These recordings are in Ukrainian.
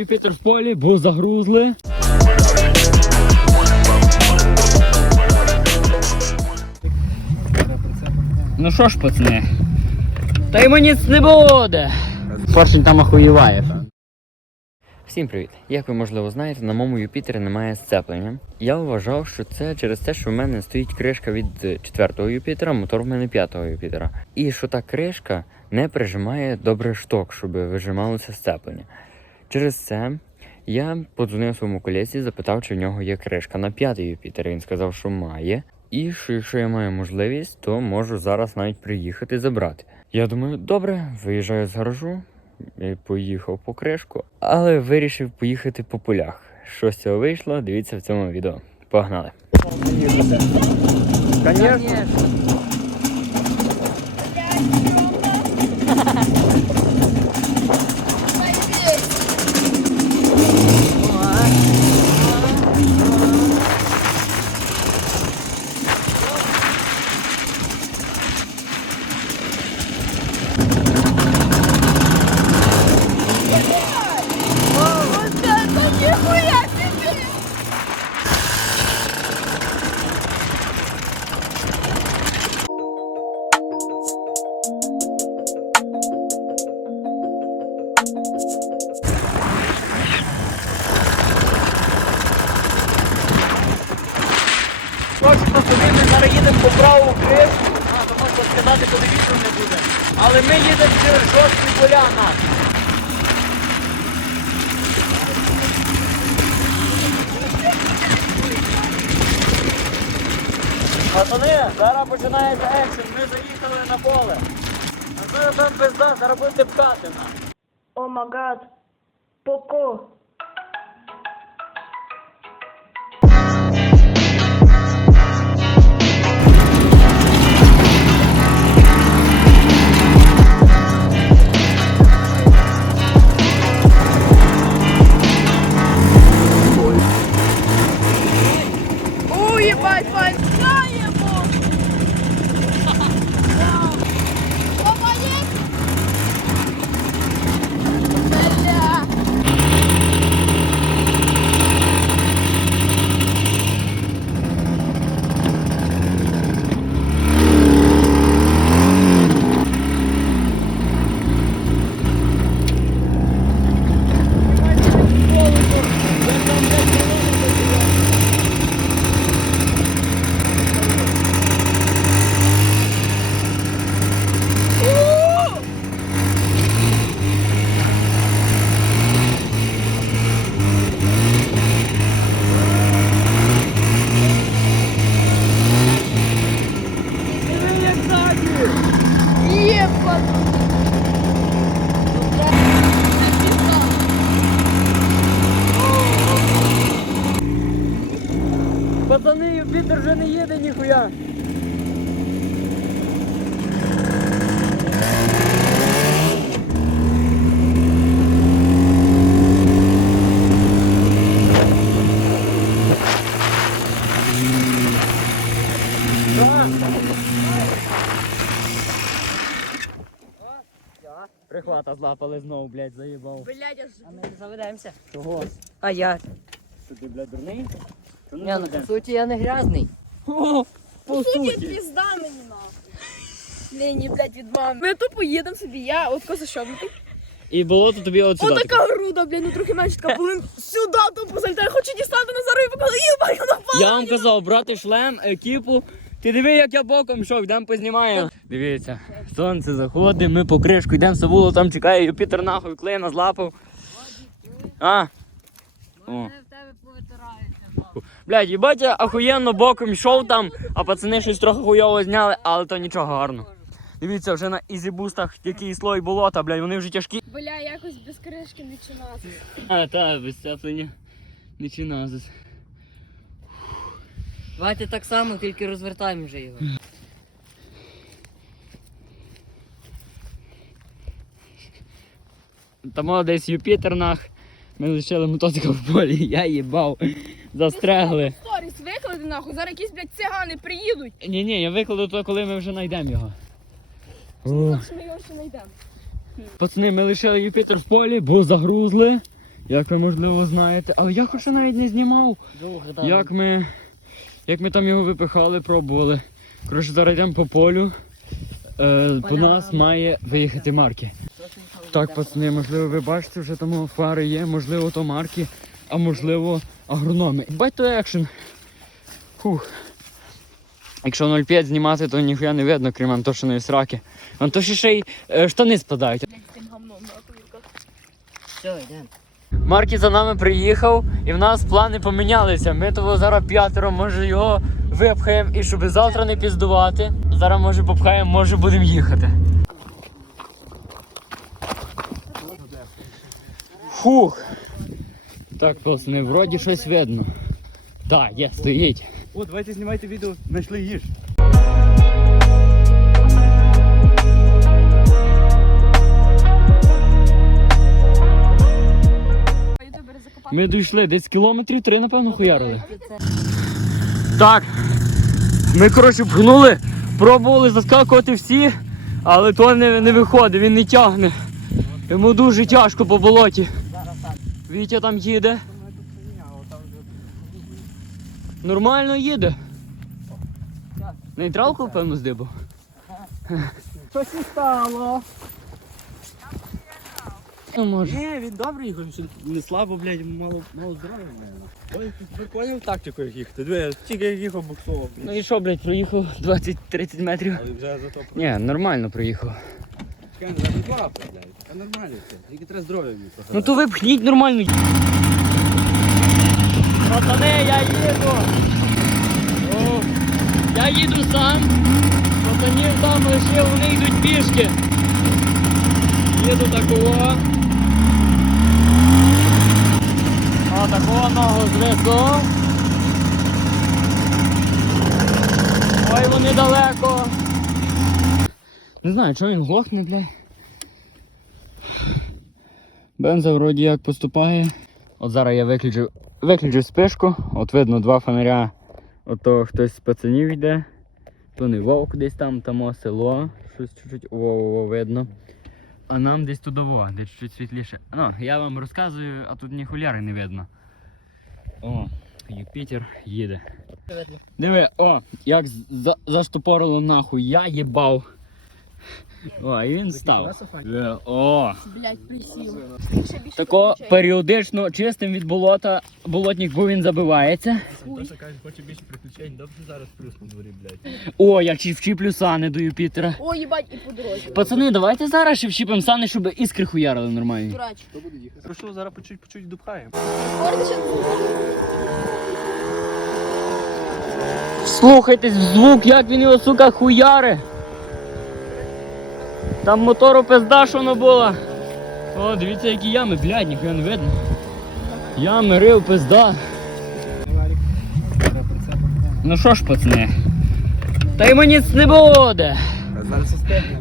Юпітер в полі, бо загрузли. Ну що ж, пацани, та йому ніц не буде. Поршень там охуєває. Всім привіт! Як ви можливо знаєте, на моєму Юпітері немає сцеплення. Я вважав, що це через те, що в мене стоїть кришка від четвертого Юпітера, мотор в мене п'ятого Юпітера. І що та кришка не прижимає добре шток, щоб вижималося сцеплення. Через це я подзвонив своєму колесі, запитав, чи в нього є кришка на п'ятий Юпітер. Він сказав, що має. І що якщо я маю можливість, то можу зараз навіть приїхати забрати. Я думаю, добре, виїжджаю з гаражу, і поїхав по кришку, але вирішив поїхати по полях. Що з цього вийшло, дивіться в цьому відео. Погнали. Конечно. Сказати, коли вітру не буде. Але ми їдемо через жорсткі поля наші. Пацани, зараз починається екшен, ми заїхали на поле. А зараз там пизда, зараз будете пхати нас. О магад, Поко. Пацани, вже не їде ніхуя. Прихвата злапали знову, блядь, заїбав. Блядь, я ж... А ми не заведемося. Чого? А я? Що ти, блядь, дурний? Ні, ну по суті я не грязний. О, По суті. пізда мені нахуй. Нині, блядь, від мами. Ми тупо їдемо собі, я от косошовнутий. І болото тобі от сюди. Отака груда, блядь, ну трохи менше така, блин, сюди тупо залітає, хочу дістати Назару і показати, їбать, вона впала. Я вам казав, брати шлем, екіпу. Ти диви, як я боком йшов, йдемо познімаємо. Дивіться, сонце заходить, ми по кришку йдемо Савуло, там чекає Юпітер нахуй, клина злапав. А? О. Блядь, їбать, я охуєнно боком йшов там, а пацани щось трохи хуйово зняли, але то нічого гарно. Дивіться, вже на ізібустах який слой болота, блядь, вони вже тяжкі. Бля, якось без кришки не чинати. А, та, без цеплення. Не чиназис. Давайте так само, тільки розвертаємо вже його. Там десь Юпітер нах. Ми лишили мотоцикл в полі, я їбав. Застрегли. Сторіс виклади нахуй, зараз якісь, блядь, цигани приїдуть. Ні, ні, я викладу то, коли ми вже знайдемо його. Що ми його ще знайдемо. Пацани, ми лишили Юпітер в полі, бо загрузли. Як ви можливо знаєте, але я хоч навіть не знімав. Як ми, як ми там його випихали, пробували. Коротше, зараз йдемо по полю. Е, до нас має виїхати марки. Так, пацани, можливо, ви бачите, вже там фари є, можливо, то марки, а можливо, агрономи. Бать то екшен. Фух. Якщо 0,5 знімати, то ніхуя не видно, крім Антошиної сраки. Антоші ще й е, штани спадають. Все, йдемо. Маркі за нами приїхав, і в нас плани помінялися. Ми того зараз п'ятеро, може його випхаємо і щоб завтра не піздувати. Зараз може попхаємо, може будемо їхати. Фух. Так, пацани, вроді щось видно. Так, є, стоїть. О, давайте знімайте відео, знайшли їж. Ми дійшли, десь кілометрів три, напевно, хуярили. Так. Ми, коротше, пхнули, пробували заскакувати всі, але то не, не виходить, він не тягне. Йому дуже тяжко по болоті. Вітя там їде. Нормально їде. Нейтралку, певно, здибав. Щось не стало. Ну, може. Ні, він добрий, що не слабо, блядь, мало, мало здоров'я. Ой, ви поняв тактику, як їхати? Диви, тільки як їхав буксував, Ну і що, блядь, проїхав 20-30 метрів. Але вже зато Ні, нормально проїхав. Блядь. Та нормально все. Треба здоров'я мені. Ну то ви пхніть нормально. Пацани, я їду. О, я їду сам. Пацанів там лишив, вони йдуть пішки. Їду такого. О, такого ногу звезу. Ой, вони далеко. Не знаю, чого він глохне, блядь. Бенза вроді як поступає. От зараз я виключу, виключу спишку. От видно два фонаря. Ото хтось з пацанів йде. То не вовк десь там, там село. Щось чуть-чуть о, видно. А нам десь тудово, де чуть світліше. Ну, я вам розказую, а тут ні хуляри не видно. О, Юпітер їде. Диви, о, як за, заштопорило нахуй, я їбав. О, і він став. Е, О, Блять, присів. Ще більше Тако періодично чистим від болота болотник, бо він забивається. Тоша каже, хоче більше приключень, добре зараз плюс на дворі, блядь. О, я чи вчіплю сани до Юпітера. О, їбать, і по дорозі. Пацани, давайте зараз ще вчіпимо сани, щоб іскри хуярили нормальні. Дурач. Хто? Прошу, зараз по чуть, по чуть допхаємо. Короче, Слухайте звук, як він його, сука, хуяри. Там мотору пизда, що воно було. О, дивіться, які ями, блядь, ніхуя не видно. Ями, рив, пизда. Ну що ж, пацани. Та йому ніц не буде. Зараз остигне.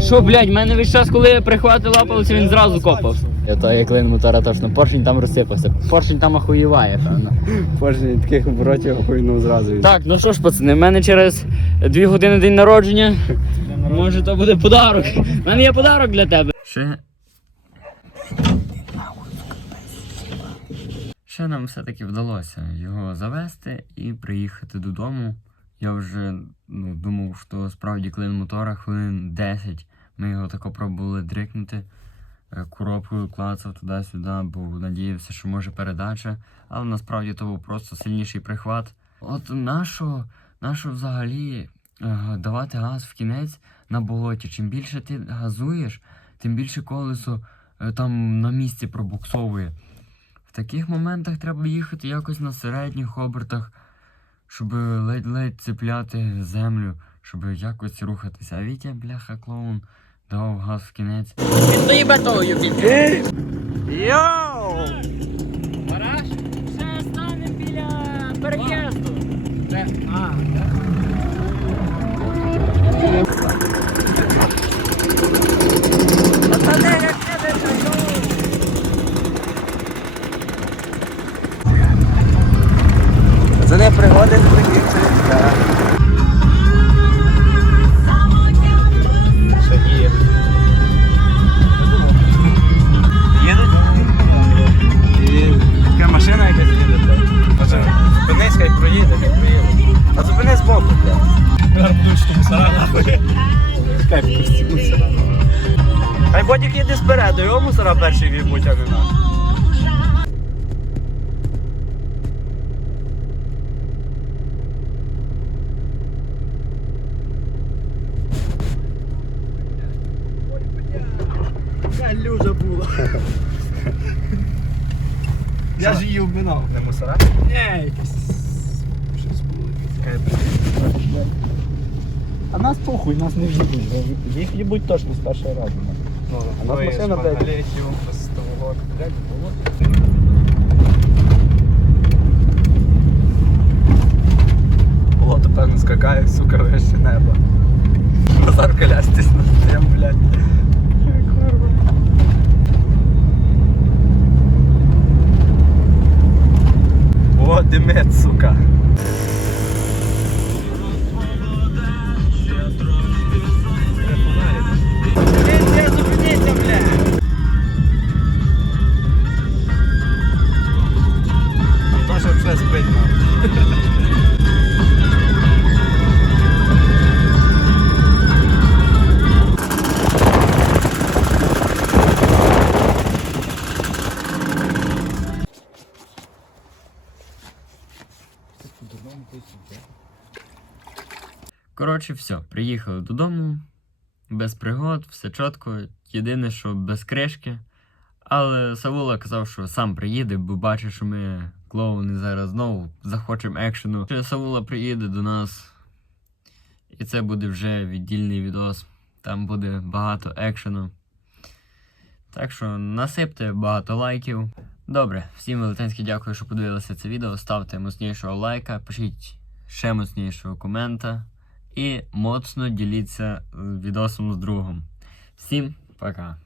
Що, блядь, в мене весь час, коли я прихвати лапалися, він зразу копав. Я то як лин мотора точно, поршень там розсипався. Поршень там охуєває, певно. Поржні таких оборотів хуйнув зразу. Так, ну що ж, пацани, в мене через дві години день народження. Може, то буде подарок. У мене є подарок для тебе. Ще. Ще нам все-таки вдалося його завести і приїхати додому. Я вже ну, думав, що справді клин мотора хвилин 10. Ми його тако пробували дрикнути. Е, Коробкою клацав туди-сюди, бо надіявся, що може передача. Але насправді то був просто сильніший прихват. От нащо, нащо взагалі е, давати газ в кінець на болоті? Чим більше ти газуєш, тим більше колесо е, там на місці пробуксовує. В таких моментах треба їхати якось на середніх обертах, щоб ледь-ледь цепляти землю, щоб якось рухатися. А Вітя, бляха, клоун, давав газ в кінець. Йоу! Чекай, пристібнуться нахуй. Хай бодік їде спереду, його мусора перший в'їбуть, а не нам. Люжа була. Я ж її обминав. Не мусора? Ні, якісь. Щось було. А нас похуй, нас не в'їбуть. Їх їбуть точно з першого разу. А нас машина, блядь. Блядь, було. Болото, певно, скакає, сука, вище неба. Назар колястись над тим, блядь. О, димет, сука. Коротше, все, приїхали додому, без пригод, все чітко. Єдине, що без кришки. Але Савула казав, що сам приїде, бо бачить, що ми клоуни зараз знову захочемо екшену. Савула приїде до нас, і це буде вже віддільний відос. Там буде багато екшену. Так що насипте багато лайків. Добре, всім велетенське дякую, що подивилися це відео. Ставте моцнішого лайка, пишіть ще моцнішого комента. І моцно діліться відосом з другом. Всім пока!